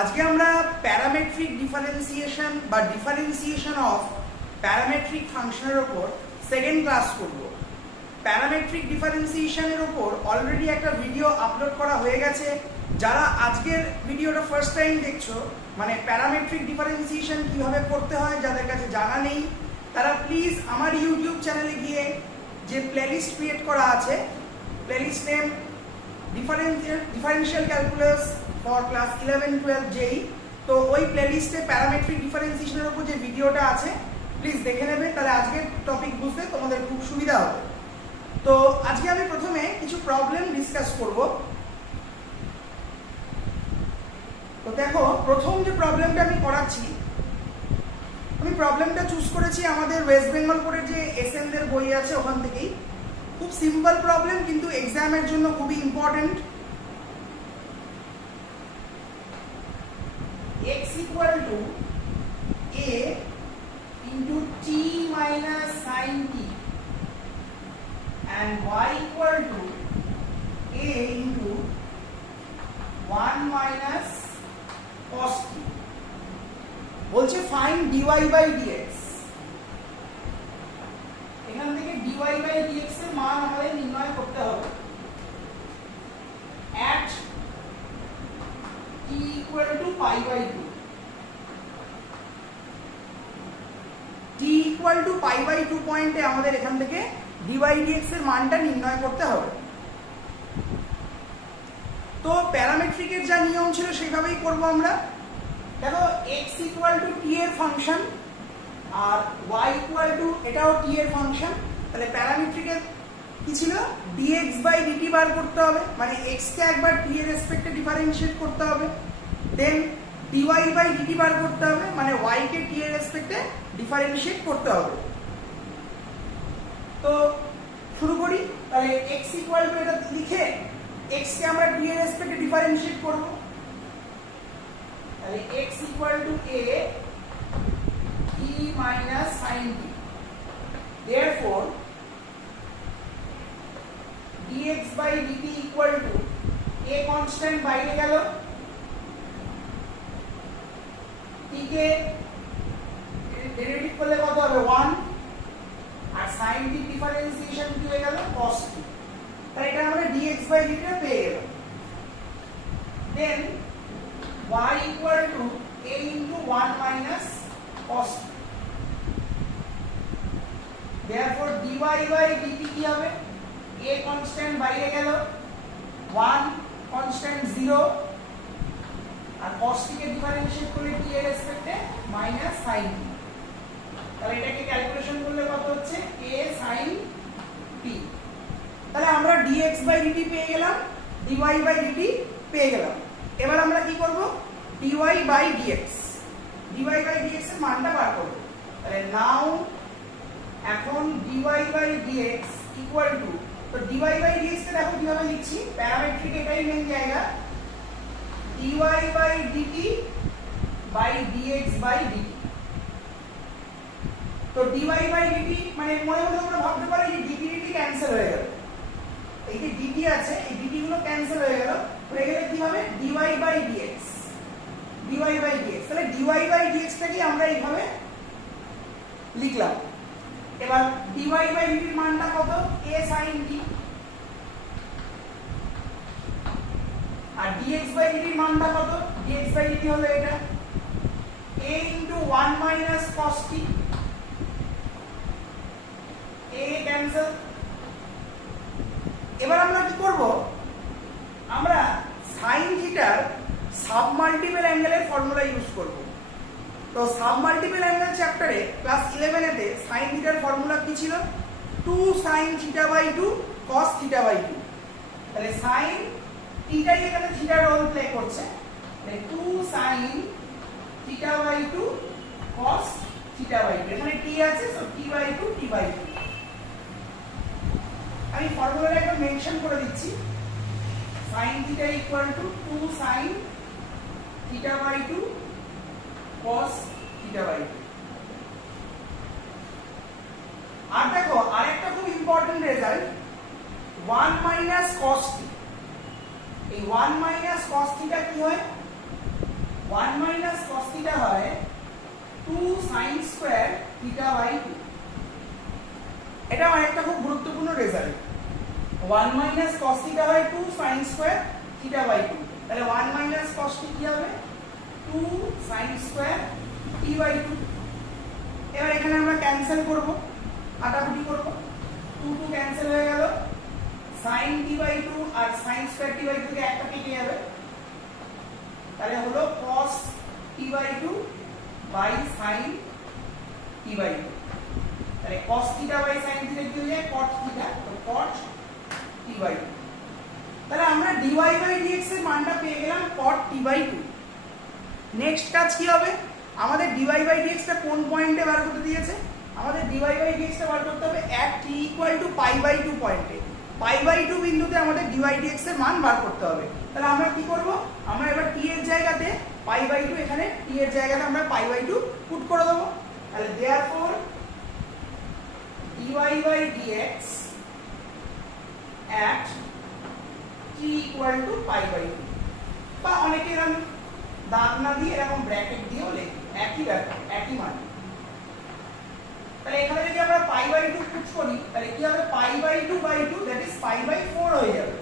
আজকে আমরা parametric differentiation বা ডিফারেন্সিয়েশন অফ প্যারামেট্রিক ফাংশনের উপর সেকেন্ড ক্লাস করব। প্যারামেট্রিক ডিফারেন্সিয়েশনের উপর অলরেডি একটা ভিডিও আপলোড করা হয়ে গেছে। যারা আজকের ভিডিওটা ফার্স্ট টাইম দেখছো, মানে প্যারামেট্রিক ডিফারেন্সিয়েশন কিভাবে করতে হয় যাদের কাছে জানা নেই, তারা প্লিজ আমার ইউটিউব চ্যানেলে গিয়ে যে প্লেলিস্ট ক্রিয়েট করা আছে, playlist name differential calculus for class 11-12 যেই, তো ওই প্লেলিস্টে প্যারামেট্রিক ডিফারেন্সিয়েশনের উপর যে ভিডিওটা আছে প্লিজ দেখে নেবে, তাহলে আজকের টপিক বুঝতে তোমাদের খুব সুবিধা হবে। তো আজকে আমি প্রথমে কিছু প্রবলেম ডিসকাস করব। তো দেখো, প্রথম যে প্রবলেমটা আমি করাচ্ছি, আমি প্রবলেমটা চুজ করেছি আমাদের ওয়েস্ট বেঙ্গল বোর্ডের যে এসএনদের বই আছে ওখান থেকেই। খুব সিম্পল প্রবলেম, কিন্তু এক্সামের জন্য খুবই important. x equal to a into t minus sin t and y equal to a into 1 minus cos t বলছে find dy by dx। এখান থেকে dy by dx এর মান আমাদের নির্ণয় করতে হবে at t equal to pi by 2। t equal to pi by 2 পয়েন্টে আমাদের এখান থেকে dy dx এর মানটা নির্ণয় করতে হবে। তো প্যারামেট্রিকের যা নিয়ম ছিল সেইভাবেই করব আমরা। দেখো, x equal to t এর ফাংশন আর y equal to এটাও t এর ফাংশন, তাহলে প্যারামেট্রিকের কি ছিল, dx by dt বার করতে হবে, মানে x কে একবার t এর রেসপেক্টে ডিফারেন্সিয়েট করতে হবে, দেন dy by dt বার করতে হবে, মানে y কে t এর রেসপেক্টে ডিফারেন্সিয়েট করতে হবে। তো শুরু করি। তাহলে x equal to এটা লিখে x কে আমরা t এর রেসপেক্টে ডিফারেন্সিয়েট করব। তাহলে x equal to a t minus sin t, therefore dx by dt equal to a constant বাইরে গেল, t কে ডেরিভেটিভ করলে কত হবে 1, আর sin t ডিফারেন্সিয়েশন কি হয়ে গেল cos t। তাই এটা আমরা dx by dt পেয়ে গেলাম। দেন y equal to a into 1 minus cos t, therefore dy by dt কি হবে, a constant বাইরে গেল, 1 constant 0, আর cos t কে ডিফারেন্সিয়েট করলে t এর রেসপেক্টে মাইনাস sin t। তাহলে এটাকে ক্যালকুলেশন করলে কত হচ্ছে a sin t। তাহলে আমরা dx by dt পেয়ে গেলাম, dy by dt পেয়ে গেলাম। এবার আমরা কি করব, dy by dx, dy by dx এর মানটা বার করব। তাহলে নাও এখন dy by dx equal to, তো dy by dx কে দেখো কিভাবে লিখছি, প্যারামেট্রিক এটাই মেন জায়গা, dy by dt by dx by dt। তো dy by dt মানে মনে মনে আমরা ভাবতে পারি যে dt dt ক্যান্সেল হয়ে গেল, এই যে dt আছে এই dt গুলো ক্যান্সেল হয়ে গেল, হয়ে গেলে কি হবে dy by dx, dy by dx। তাহলে dy by dx টাকে আমরা এইভাবে লিখলাম। এবার dy by dt এর মানটা কত, a sin t, R dx by dt এর মানটা কত, dx by dt হলো এটা a into 1 minus cos t, a cancel. এবার আমরা কি করব, আমরা sin থিটার সাবমাল্টিপল অ্যাঙ্গেলের ফর্মুলা ইউজ করব। তো সাবমাল্টিপল অ্যাঙ্গেল চ্যাপ্টারে ক্লাস 11 এতে sin থিটার ফর্মুলা কি ছিল, 2 sin theta by 2 cos theta by 2। তাহলে sin থিটাই এখানে থিটা রোল প্লে করছে, তাহলে 2 sin theta by 2 cos theta by 2, এখানে t আছে, so t by 2 t by 2। আমি ফর্মুলাটা একটু মেনশন করে দিচ্ছি, sin theta equal to 2 sin theta by 2 cos theta by 2। আর দেখো আরেকটা খুব important result, 1 minus cos t, এই 1 minus cos theta কি হয়, 1 মাইনাস cos থিটা হয় 2 sin স্কয়ার থিটা বাই 2। এটা একটা খুব গুরুত্বপূর্ণ রেজাল্ট। 1 মাইনাস cos থিটা হয় 2 sin স্কয়ার থিটা বাই 2। তাহলে 1 মাইনাস cos কি হবে 2 sin স্কয়ার t বাই 2। এবার এখানে আমরা ক্যান্সেল করব, কাটাকুটি করব, 2 2 ক্যান্সেল হয়ে গেল, sin t বাই 2 আর sin স্কয়ার t বাই 2 কে একটা কেটে যাবে, তাহলে হলো cos t by 2 by sin t by 2। তাহলে cos theta by sin theta কি হয়ে যায় cot থিটা, তো cot t বাই 2। তাহলে আমরা dy বাই dx এর মানটা পেয়ে গেলাম cot t বাই 2। নেক্সট কাজ কি হবে, আমাদের dy বাই dx টা কোন পয়েন্টে বার করতে দিয়েছে, আমাদের dy বাই dx টা বার করতে হবে at t equal to pi by 2 পয়েন্টে। পাই বাই 2 বিন্দুতে আমাদের dy dx এর মান বার করতে হবে। তাহলে আমরা কি করব, আমরা এবার t এর জায়গাতে পাই বাই 2, এখানে t এর জায়গাতে আমরা পাই বাই 2 পুট করে দেব। তাহলে therefore dy by dx at t equal to pi by 2, বা অনেকে এরকম দাগ না দিয়ে এরকম ব্র্যাকেট দিয়েও লেখে, একই ব্যাপার, একই মান। তাহলে এখানে যদি আমরা পাই বাই 2 পুট করি তাহলে কি হবে, pi by 2 by 2 that is pi by 4 হয়ে যাবে।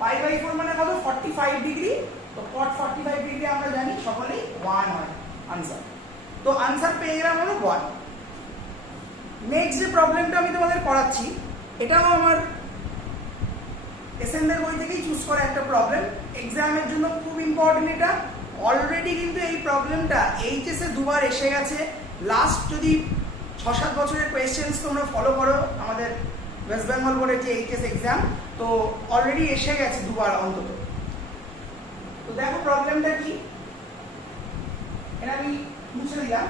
পাই বাই 4 মানে কত 45 ডিগ্রি, তো cot 45 ডিগ্রি আমরা জানি সকলেই 1 হয় आंसर। তো आंसर পেয়ে গেলাম হলো 1। নেক্সট যে প্রবলেমটা আমি তোমাদের করাচ্ছি এটাও আমার এসএনদের বই থেকেই চুজ করা একটা প্রবলেম, এক্সামের জন্য খুব ইম্পর্টেন্ট। এটা অলরেডি কিন্তু এই প্রবলেমটা এইচএস এ দুবার এসে গেছে। লাস্ট যদি 6-7 বছরের কোয়েশ্চেন্স তোমরা ফলো করো আমাদের ওয়েস্ট বেঙ্গল বোর্ডের যে এইচএস এক্সাম, তো অলরেডি এসে গেছে দুবার অন্তত। তো দেখো প্রবলেমটা কি, এটা আমি মুছে দিলাম।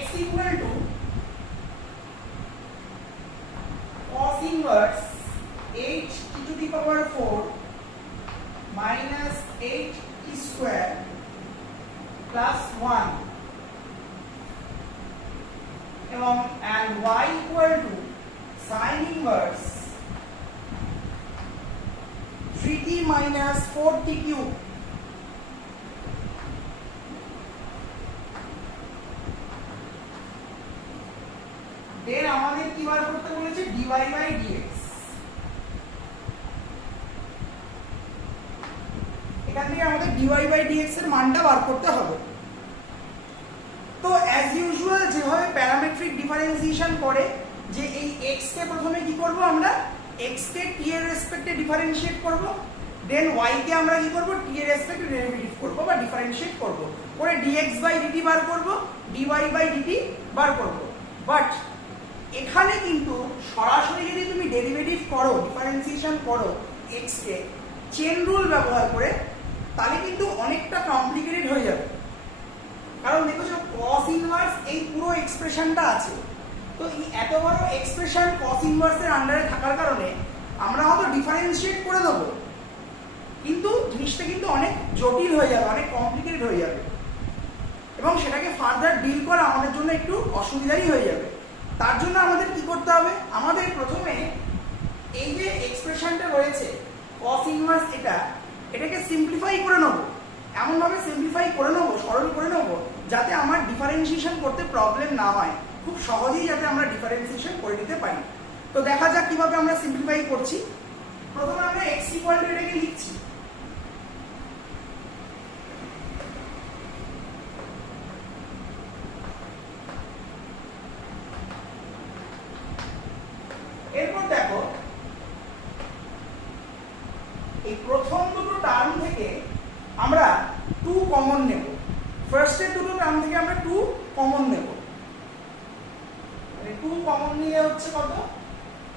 x equal to cos inverse 8 t to the power 4 minus 8 t square plus 1 এবং and y equal to sin inverse 3t minus 4t cube। দেন আমাদের কি বার করতে বলেছে dy বাই dx। এখান থেকে আমাদের dy বাই dx এর মানটা বার করতে হবে। তো অ্যাজ ইউজুয়াল যেভাবে প্যারামেট্রিক ডিফারেন্সিয়েশন করে, যে এই x কে প্রথমে কি করব, আমরা x কে t এর রেসপেক্টে ডিফারেন্সিয়েট করব, দেন y কে আমরা কি করব t এর রেসপেক্টে ডেরিভেটিভ করব বা ডিফারেন্সিয়েট করব, করে dx বাই dt বার করব, dy বাই dt বার করব। বাট এখানে কিন্তু সরাসরি যদি তুমি ডেরিভেটিভ করো, ডিফারেন্সিয়েশন করো x কে চেন রুল ব্যবহার করে, তাহলে কিন্তু অনেকটা কমপ্লিকেটেড হয়ে যাবে। কারণ দেখো যে cos ইনভার্স এই পুরো এক্সপ্রেশনটা আছে, তো এই এত বড় এক্সপ্রেশন cos ইনভার্সের আন্ডারে থাকার কারণে আমরা হয়তো ডিফারেন্সিয়েট করে দেবো, কিন্তু জিনিসটা কিন্তু অনেক জটিল হয়ে যাবে, অনেক কমপ্লিকেটেড হয়ে যাবে, এবং সেটাকে ফার্দার ডিল করা আমাদের জন্য একটু অসুবিধাই হয়ে যাবে। তার জন্য আমাদের কি করতে হবে, আমাদের প্রথমে এই যে এক্সপ্রেশনটা রয়েছে cos ইনভার্স, এটাকে সিম্পলিফাই করে নেব, এমন ভাবে সিম্পলিফাই করে নেব, সরল করে নেব, যাতে আমার ডিফারেন্সিয়েশন করতে প্রবলেম না হয়, খুব সহজেই যাতে আমরা ডিফারেন্সিয়েশন করে নিতে পারি। তো দেখা যাক কিভাবে আমরা সিম্পলিফাই করছি। প্রথমে আমরা x ইকুয়াল টু এটাকে লিখছি, এরপর দেখো এই প্রথম দুটো টার্ম থেকে আমরা 2 কমন নেব, ফার্স্টের দুটো টার্ম থেকে আমরা 2 কমন নেব, মানে 2 কমন নিলে হচ্ছে কত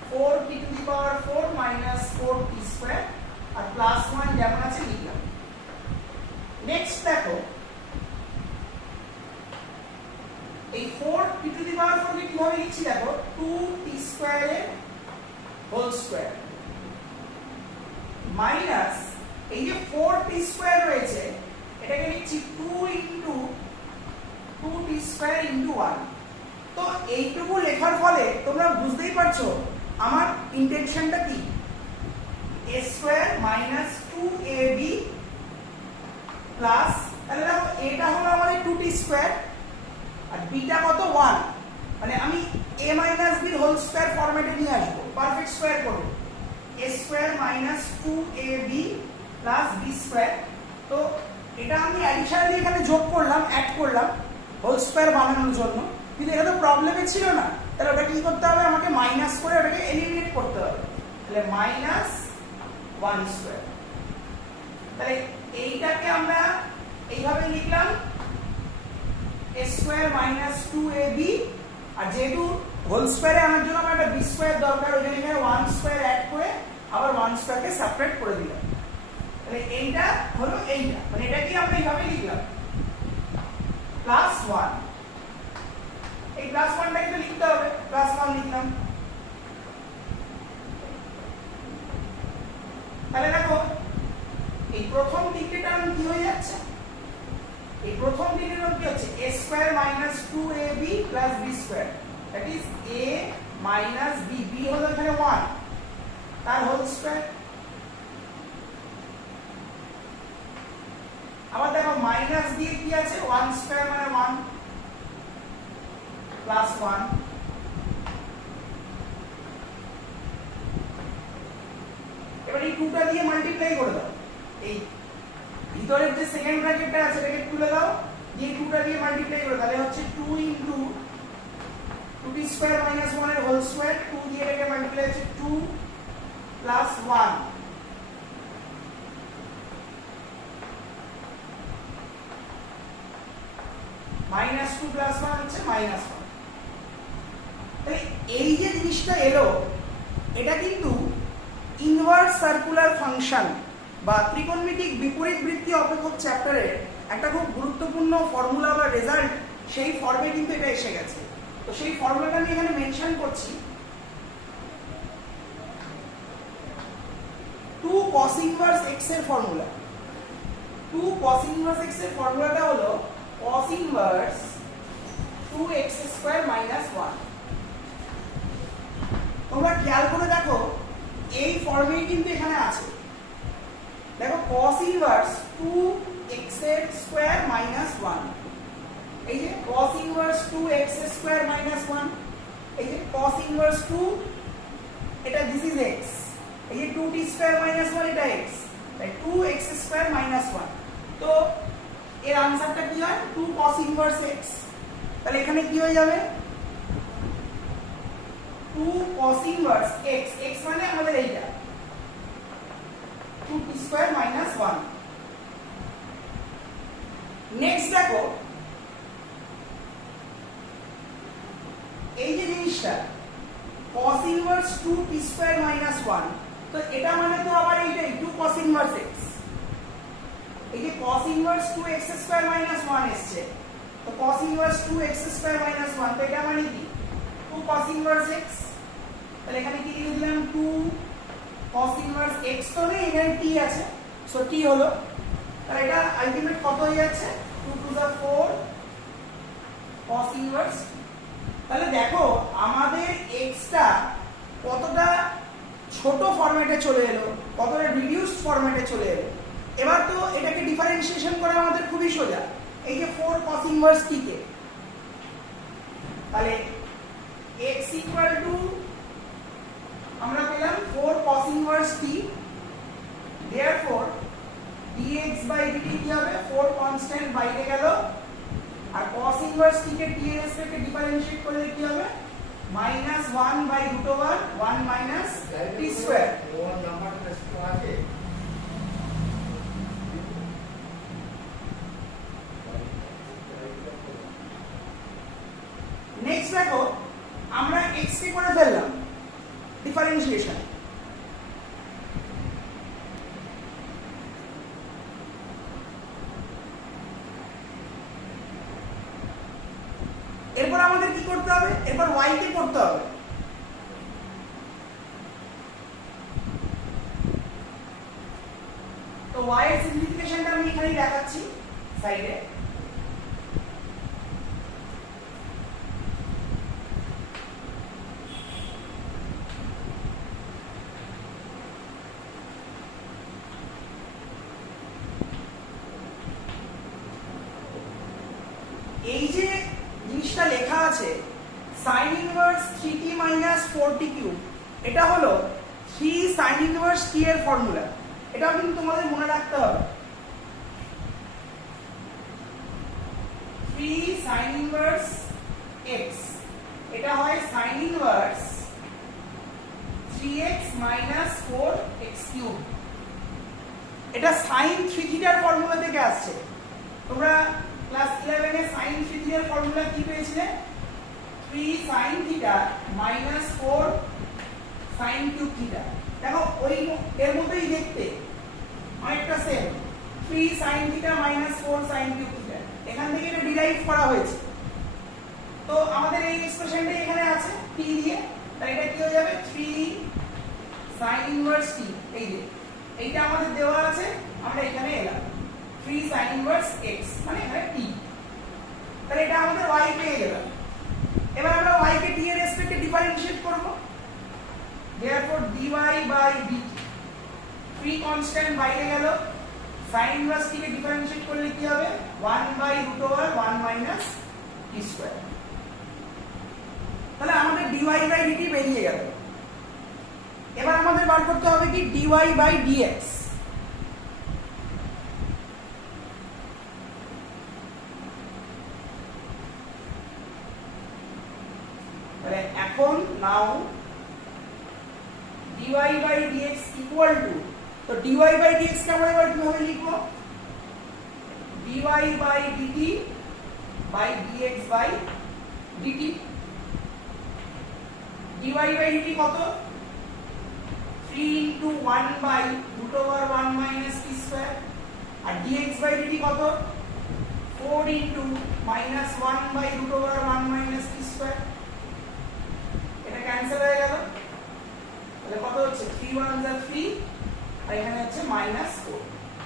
4t to the power 4 minus 4t square R plus 1 যেমন আছে লিখলাম। নেক্সট দেখো এই 4t to the power 4 কে কিভাবে লিখছি, দেখো 2t square এর হোল স্কয়ার মাইনাস এই যে 4t স্কয়ার রয়েছে এটাকে লিখছি 2 into 2t square into 1। তো এইটুকু লেখার ফলে তোমরা বুঝতেই পারছো আমার ইন্টেনশনটা কি a square minus 2ab plus, তাহলে দেখো এটা হলো আমাদের 2t স্কয়ার আর বিটা কত 1, মানে আমি a minus b whole square ফরম্যাটে নিয়ে আসবো, পারফেক্ট স্কয়ার করব a square minus 2ab plus b square. তো এটা আমি অ্যাডিশনালি এখানে যোগ করলাম, অ্যাড করলাম হোল স্কয়ার বানানোর জন্য, কিন্তু এটা তো প্রবলেমে ছিল না, তাহলে ওটা কি করতে হবে, আমাকে মাইনাস করে ওটাকে এলিমিনেট করতে হবে, তাহলে মাইনাস 1 স্কয়ার। তাহলে এইটাকে আমরা এইভাবে লিখলাম a স্কয়ার মাইনাস 2ab, আর যেহেতু হোল স্কয়ারে আনার জন্য আমার একটা b স্কয়ার দরকার, ওই জন্য এখানে 1 স্কয়ার অ্যাড করে আবার 1 স্কয়ারকে সেপারেট করে দিলাম। তাহলে এইটা হলো এইটা, মানে এটা কি আমরা এইভাবে লিখলাম প্লাস 1, এই প্লাস 1টাই তো লিখতে হবে, প্লাস 1 লিখলাম। তাহলে দেখো এই প্রথম দিকটা টার্ম কি হয়ে যাচ্ছে, এই প্রথম দিকের টার্ম কি হচ্ছে a square minus 2ab plus b square, that is a minus b, b হলো এখানে 1 তার হোল স্কয়ার। আবার দেখো মাইনাস দিয়ে কি আছে 1 স্কয়ার মানে 1 প্লাস 1, এবার এই 2টা দিয়ে মাল্টিপ্লাই করে দাও, এই ভিতরের যে সেকেন্ড ব্র্যাকেটটা আছে এটাকে তুলে দাও, দিয়ে 2টা দিয়ে মাল্টিপ্লাই করে, তাহলে হচ্ছে 2 ইনটু 2t স্কয়ার মাইনাস 1 এর হোল স্কয়ার, 2 দিয়ে এটাকে মাল্টিপ্লাই হচ্ছে 2 প্লাস 1, মাইনাস 2 প্লাস 1 হচ্ছে মাইনাস 1। তাহলে এই যে জিনিসটা এলো এটা কিন্তু ইনভার্স সার্কুলার ফাংশন বা ত্রিকোণমিতিক বিপরীত বৃত্তি অপেক্ষক চ্যাপ্টারের একটা খুব গুরুত্বপূর্ণ ফর্মুলা বা রেজাল্ট, সেই ফর্মে কিন্তু এটা এসে গেছে। তো সেই ফর্মুলাটা আমি এখানে মেনশন করছি, 2 cos ইনভার্স x এর ফর্মুলা। 2 cos ইনভার্স x এর ফর্মুলাটা হলো cos inverse 2x square minus 1। তোমরা খেয়াল করে দেখো এই ফর্মেই কিন্তু এখানে আছে, দেখো cos inverse 2x square minus 1, এই যে cos inverse 2x square minus 1, এই যে cos ইনভার্স 2, এটা দিস ইজ x, এই যে 2t স্কয়ার মাইনাস 1 এটা x, তাই 2x স্কয়ার মাইনাস 1। তো এর आंसरটা কি হয় 2 cos ইনভার্স x, তাহলে এখানে কি হয়ে যাবে 2 cos ইনভার্স x, x মানে আমাদের এইটা 2t স্কয়ার মাইনাস 1। নেক্সট দেখো এই যে জিনিসটা cos inverse 2t square minus 1, তো এটা মানে তো আবার এইটাই 2 cos ইনভার্স x, এই যে cos inverse 2x square minus 1 এসছে, তো cos inverse 2x square minus 1, তো এটা মানে কি 2 cos ইনভার্স x, তাহলে এখানে কি লিখে দিলাম 2 cos ইনভার্স x, তো নেই এখানে t আছে, সো t হলো, তাহলে এটা আলটিমেট কত হয়ে যাচ্ছে 2 টু দা 4 cos ইনভার্স। তাহলে দেখো আমাদের x টা কতটা ছোট ফরম্যাটে চলে এলো, কতটা রিডিউসড ফরম্যাটে চলে এলো। এবার তো এটাকে ডিফারেন্সিয়েশন করা আমাদের খুবই সোজা, এই যে 4 cos ইনভার্স t কে, তাহলে x ইকুয়াল টু আমরা পেলাম 4 cos inverse t, therefore dx by dt কি হবে 4 কনস্ট্যান্ট বাইরে গেল, আর cos ইনভার্স t কে t এর রেসপেক্টে ডিফারেন্সিয়েট করলে কি হবে -1 বাই √1 1 মাইনাস t স্কয়ার। ওর নাম্বারটা স্কয়ার আছে, নেক্সট দেখো আমরা x কে করে ফেললাম ডিফারেন্সিয়েশন, এরপর আমাদের কি করতে হবে, এরপর y কে করতে হবে। তো y এর সিম্পলিফিকেশনটা আমি এখানেই দেখাচ্ছি সাইডে। sin inverse 3t minus 4t cube, এটা হলো 3 sin ইনভার্স t এর ফর্মুলা। এটাও কিন্তু তোমাদের মনে রাখতে হবে। 3 sin ইনভার্স x, এটা হয় sin inverse 3x minus 4x cube. এটা sin 3 থিটার ফর্মুলা থেকে আসছে। তোমরা ক্লাস 11 এ sin 3 থিটার ফর্মুলা কি পেয়েছিলে? 3 sin theta minus 4 sin cube theta. দেখো ওই এর মতোই দেখতে, অনেকটা same. 3 sin theta minus 4 sin cube theta, এখান থেকে এটা ডিরাইভ করা হয়েছে। তো আমাদের এই এক্সপ্রেশনটা এখানে আছে t দিয়ে, তাই এটা কি হয়ে যাবে? 3 sin ইনভার্স t। এই যে এইটা আমাদের দেওয়া আছে, আমরা এখানে এলাম 3 sin ইনভার্স x, মানে এখানে t। তাহলে এটা আমাদের y পেয়ে গেলাম। এবার আমরা y কে t এর রেসপেক্টে ডিফারেন্সিয়েট করব। therefore dy by dt, 3 constant বাইরে গেল, sin ইনভার্স t কে ডিফারেন্সিয়েট করলে কি হবে? 1/√1 মাইনাস t স্কয়ার। তাহলে আমাদের dy by dt বেরিয়ে গেল। এবার আমাদের বার করতে হবে কি? dy by dx। তাহলে এখন নাও dy by dx equal to, তো dy by dx কে আমরা এবার কিভাবে লিখব? dy by dt by dx by dt। dy by dt কত? 3 into 1/√1 minus t square, R dx by dt কত? 4 into minus 1/√1 minus t square। এটা cancel হয়ে গেল। তাহলে কত হচ্ছে? 3 1 are 3, আর এখানে হচ্ছে -4,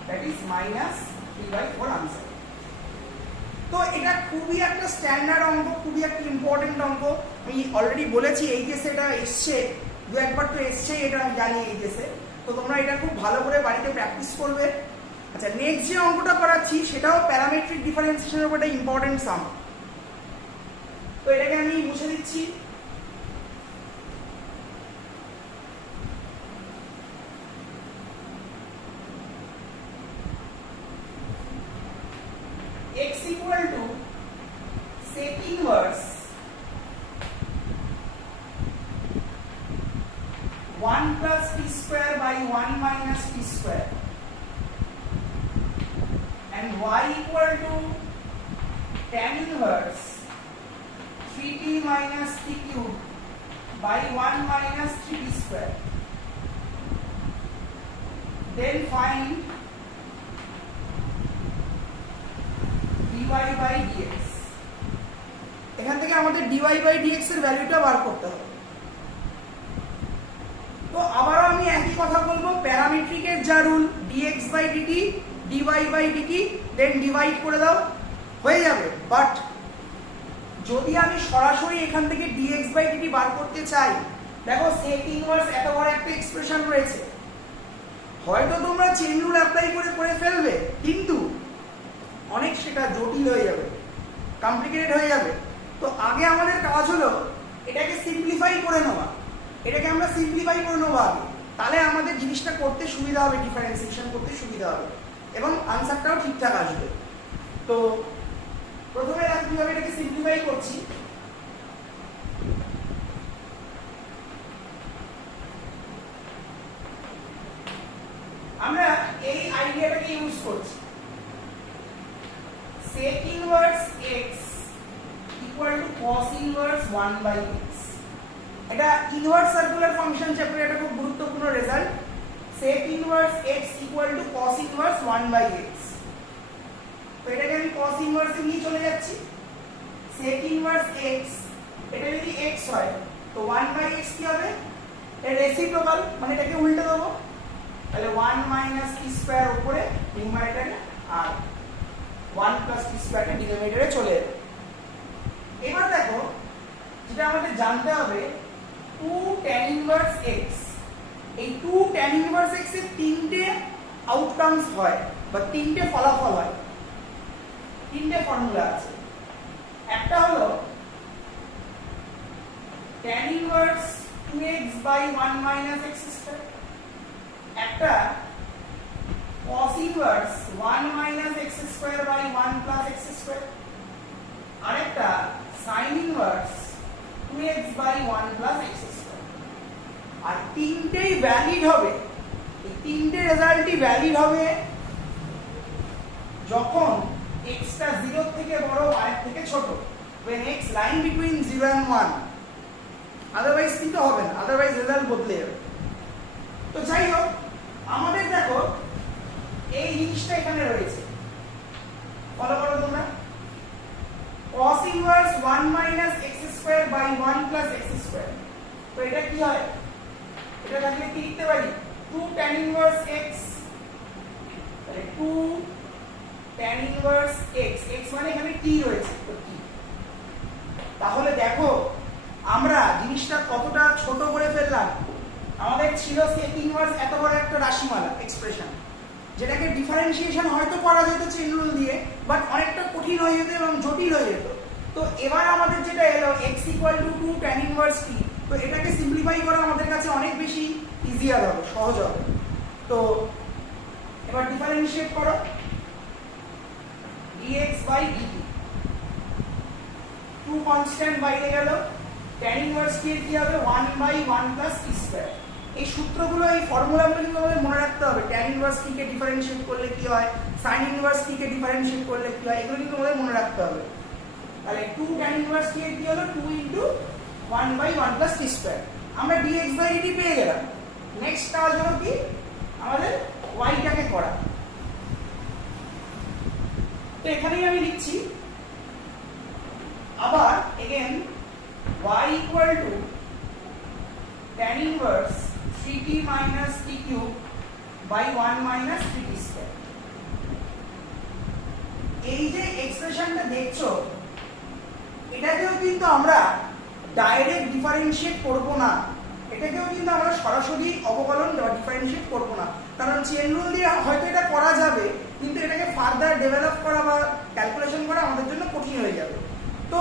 that is -3/4 आंसर। তো এটা খুবই একটা স্ট্যান্ডার্ড অঙ্ক, খুবই একটা ইম্পর্টেন্ট অঙ্ক। আমি অলরেডি বলেছি এইচএসে এটা এসছে, দু একবার তো এসছে, এটা আমি জানি এইচএসে। তো তোমরা এটা খুব ভালো করে বাড়িতে প্র্যাকটিস করবে। আচ্ছা, নেক্সট যে অঙ্কটা করাচ্ছি সেটাও প্যারামেট্রিক ডিফারেন্সিয়েশনের উপর একটা ইম্পর্টেন্ট সাম। তো এটাকে আমি মুছে দিচ্ছি। x equal to sec inverse 1 plus t square by 1 minus t square, and y equal to tan inverse 3t minus t cube by 1 minus 3t square. Then find dy by dx। এখান থেকে আমাদের dy by dx এর ভ্যালুটা বার করতে হবে। তো আবারও আমি একই কথা বলবো, প্যারামেট্রিকের যা rule, dx by dt, dy by dt, then divide করে দাও, হয়ে যাবে। বাট যদি আমি সরাসরি এখান থেকে dx by dt বার করতে চাই, দেখো sec ইনভার্স এত বড় একটা এক্সপ্রেশন রয়েছে, হয়তো তোমরা চেইন রুল অ্যাপ্লাই করে ফেলবে, কিন্তু অনেক সেটা জটিল হয়ে যাবে, কমপ্লিকেটেড হয়ে যাবে। তো আগে আমাদের কাজ হলো এটাকে সিম্পলিফাই করে নেওয়া। এটাকে আমরা সিম্পলিফাই করে নেবো আগে, তাহলে আমাদের জিনিসটা করতে সুবিধা হবে, ডিফারেন্সিয়েশন করতে সুবিধা হবে এবং আনসারটাও ঠিকঠাক আসবে। তো প্রথমে আমি কিভাবে এটাকে সিম্পলিফাই করছি, আমরা এই আইডিয়াটাকে ইউজ করছি। sec inverse x equal to cos inverse 1 by x। এটা ইনভার্স সার্কুলার ফাংশন চ্যাপ্টারে এটা খুব গুরুত্বপূর্ণ result. sec inverse x equal to cos inverse 1 by x। তো এটাকে আমি cos inverse এ নিয়ে চলে যাচ্ছি। sec inverse x, এটা যদি x হয় তো 1 by x কি হবে? এর রেসিপ্রোকাল, মানে এটাকে উল্টে দেবো, তাহলে 1 minus t স্কয়ার উপরে নিউমারেটরে আর 1 plus t স্কয়ারটা ডিনোমিনেটরে চলে যাবে। এবার দেখো যেটা আমাদের জানতে হবে 2 tan inverse x, এই 2 tan inverse x এর তিনটে আউটকামস হয় বা তিনটে ফলাফল হয়, তিনটে ফর্মুলা আছে। একটা হলো tan inverse 2x by 1 minus x square, একটা cos inverse 1 minus x square by 1 plus x square, আর একটা sin inverse 2x by 1 plus x square. আর তিনটেই ভ্যালিড হবে, এই তিনটে রেজাল্টই ভ্যালিড হবে যখন x টা 0 থেকে বড় y এর থেকে ছোট, when x lying between 0 and 1, otherwise কিন্তু হবে না, আদারওয়াইজ রেজাল্ট বদলে যাবে। তো যাই হোক, আমাদের দেখো এই জিনিসটা এখানে রয়েছে, ফলো করো তোমরা। cos inverse 1 minus x square by 1 plus x square, তো এটা কি হয়? এটা থাকলে কি লিখতে পারি? 2 tan ইনভার্স x, তাহলে 2 tan ইনভার্স x, x মানে এখানে কি রয়েছে, তো কি। তাহলে দেখো আমরা জিনিসটা কতটা ছোট করে ফেললাম। আমাদের ছিল sec ইনভার্স এত বড় একটা রাশিমালা এক্সপ্রেশন, যেটাকে ডিফারেন্সিয়েশন হয়তো করা যেত চেইন রুল দিয়ে, বাট অনেকটা কঠিন হয়ে যেত এবং জটিল হয়ে যেত। তো এবার আমাদের যেটা এলো x equal to 2 tan inverse t, তো এটাকে সিম্পলিফাই করা আমাদের কাছে অনেক বেশি ইজিয়ার হবে, সহজ হবে। তো এবার ডিফারেন্সিয়েট করো dx বাই dt, 2 কনস্ট্যান্ট বাইরে গেল, tan ইনভার্স t কি হবে 1 বাই 1 প্লাস t স্কয়ার। এই সূত্রগুলো, এই ফর্মুলাগুলো কিন্তু আমাদের মনে রাখতে হবে। tan ইনভার্স t কে ডিফারেন্সিয়েট করলে কি হয়, sin ইনভার্স t কে ডিফারেন্সিয়েট করলে কি হয়, এগুলো কিন্তু আমাদের মনে রাখতে হবে। তাহলে 2 tan ইনভার্স t কি হলো 2 into 1 by 1 plus t square. আমরা dx বাই dt পেয়ে গেলাম। নেক্সট কাজ হলো কি, আমাদের y টাকে করা। তো এখানেই আমি লিখছি আবার again y equal to tan inverse 3t minus t cube by 1 minus 3t square। এই যে এক্সপ্রেশনটা দেখছো, এটাকেও কিন্তু আমরা ডাইরেক্ট ডিফারেন্সিয়েট করব না, এটাকেও কিন্তু আমরা সরাসরি অবকলন বা ডিফারেন্সিয়েট করব না, কারণ চেইন রুল দিয়ে হয়তো এটা করা যাবে, কিন্তু এটাকে ফার্দার ডেভেলপ করা বা ক্যালকুলেশন করা আমাদের জন্য কঠিন হয়ে যাবে। তো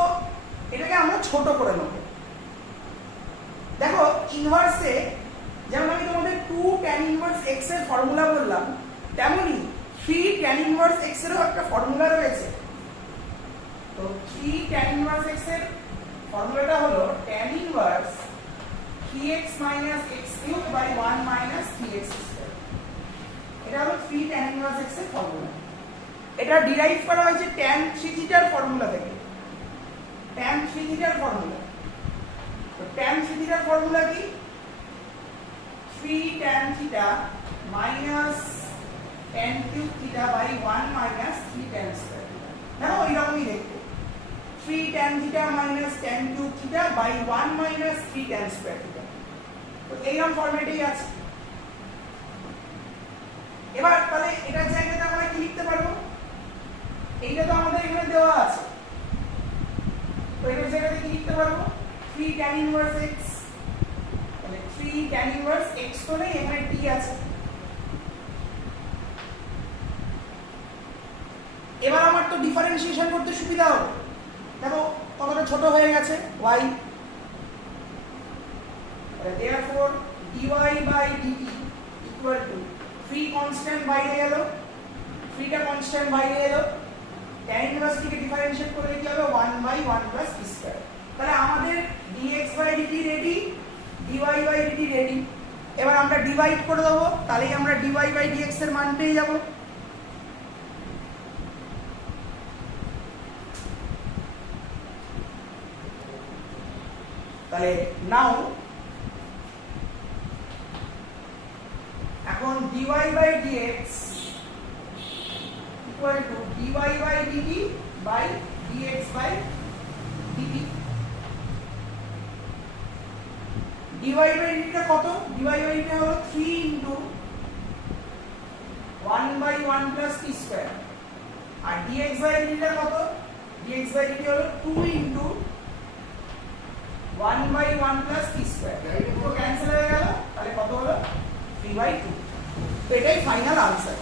এটাকে আমরা ছোট করে নেব। দেখো ইনভার্সে যেমন আমি তোমাদের 2 tan ইনভার্স x এর ফর্মুলা বললাম, তেমনি 3 tan ইনভার্স x এরও একটা ফর্মুলা রয়েছে। তো 3 tan ইনভার্স x এর ফর্মুলাটা হলো tan inverse 3x minus x cube by 1 minus 3x square। এটা হলো 3 tan ইনভার্স x এর ফর্মুলা। এটা ডিরাইভ করা হয়েছে tan 3 থিটা এর ফর্মুলা থেকে। tan 3 থিটা এর ফর্মুলা, তো tan 3 থিটা এর ফর্মুলা কি? 3 tan theta minus tan cube theta by 1 minus 3 tan square theta। দেখো এরকমই দেখতে, 3 tan theta minus tan cube theta by 1 minus 3 tan square theta। তো এইরকম ফরম্যাটেই আছে। এবার তাহলে এটার জায়গাতে আমরা কি লিখতে পারবো? এইটা তো আমাদের এখানে দেওয়া আছে, তো এটার জায়গাতে কি লিখতে পারবো? 3 tan inverse x, তাহলে 3 tan inverse x তো নেই, এখানে t আছে। এবার আমার তো ডিফারেন্সিয়েশন করতে সুবিধা হবে। দেখো কতটা ছোট হয়ে গেছে y, therefore dy by dt equal to 3 constant বাইরে গেল, 3 টা কনস্ট্যান্ট বাইরে এলো, tan ইনভার্স টিকে ডিফারেন্সিয়েট করলে কি হবে 1 বাই 1 প্লাস t স্কয়ার। তাহলে আমাদের dx by dt ready, dy by dt ready. এবার আমরা ডিভাইড করে দেবো, তাহলেই আমরা dy বাই dx এর মান পেয়ে যাব। তাহলে নাও এখন dy by dx equal to dy by dt by dx by dt। dy by dt টা কত? dy বাই dt হলো 3 into 1 by 1 plus t square, আর dx বাই dt টা কত? dx বাই dt হলো 2 into 1 by 1 plus t square. এটা পুরো cancel হয়ে গেল, তাহলে কত হলো? 3/2। তো এটাই ফাইনাল আনসার।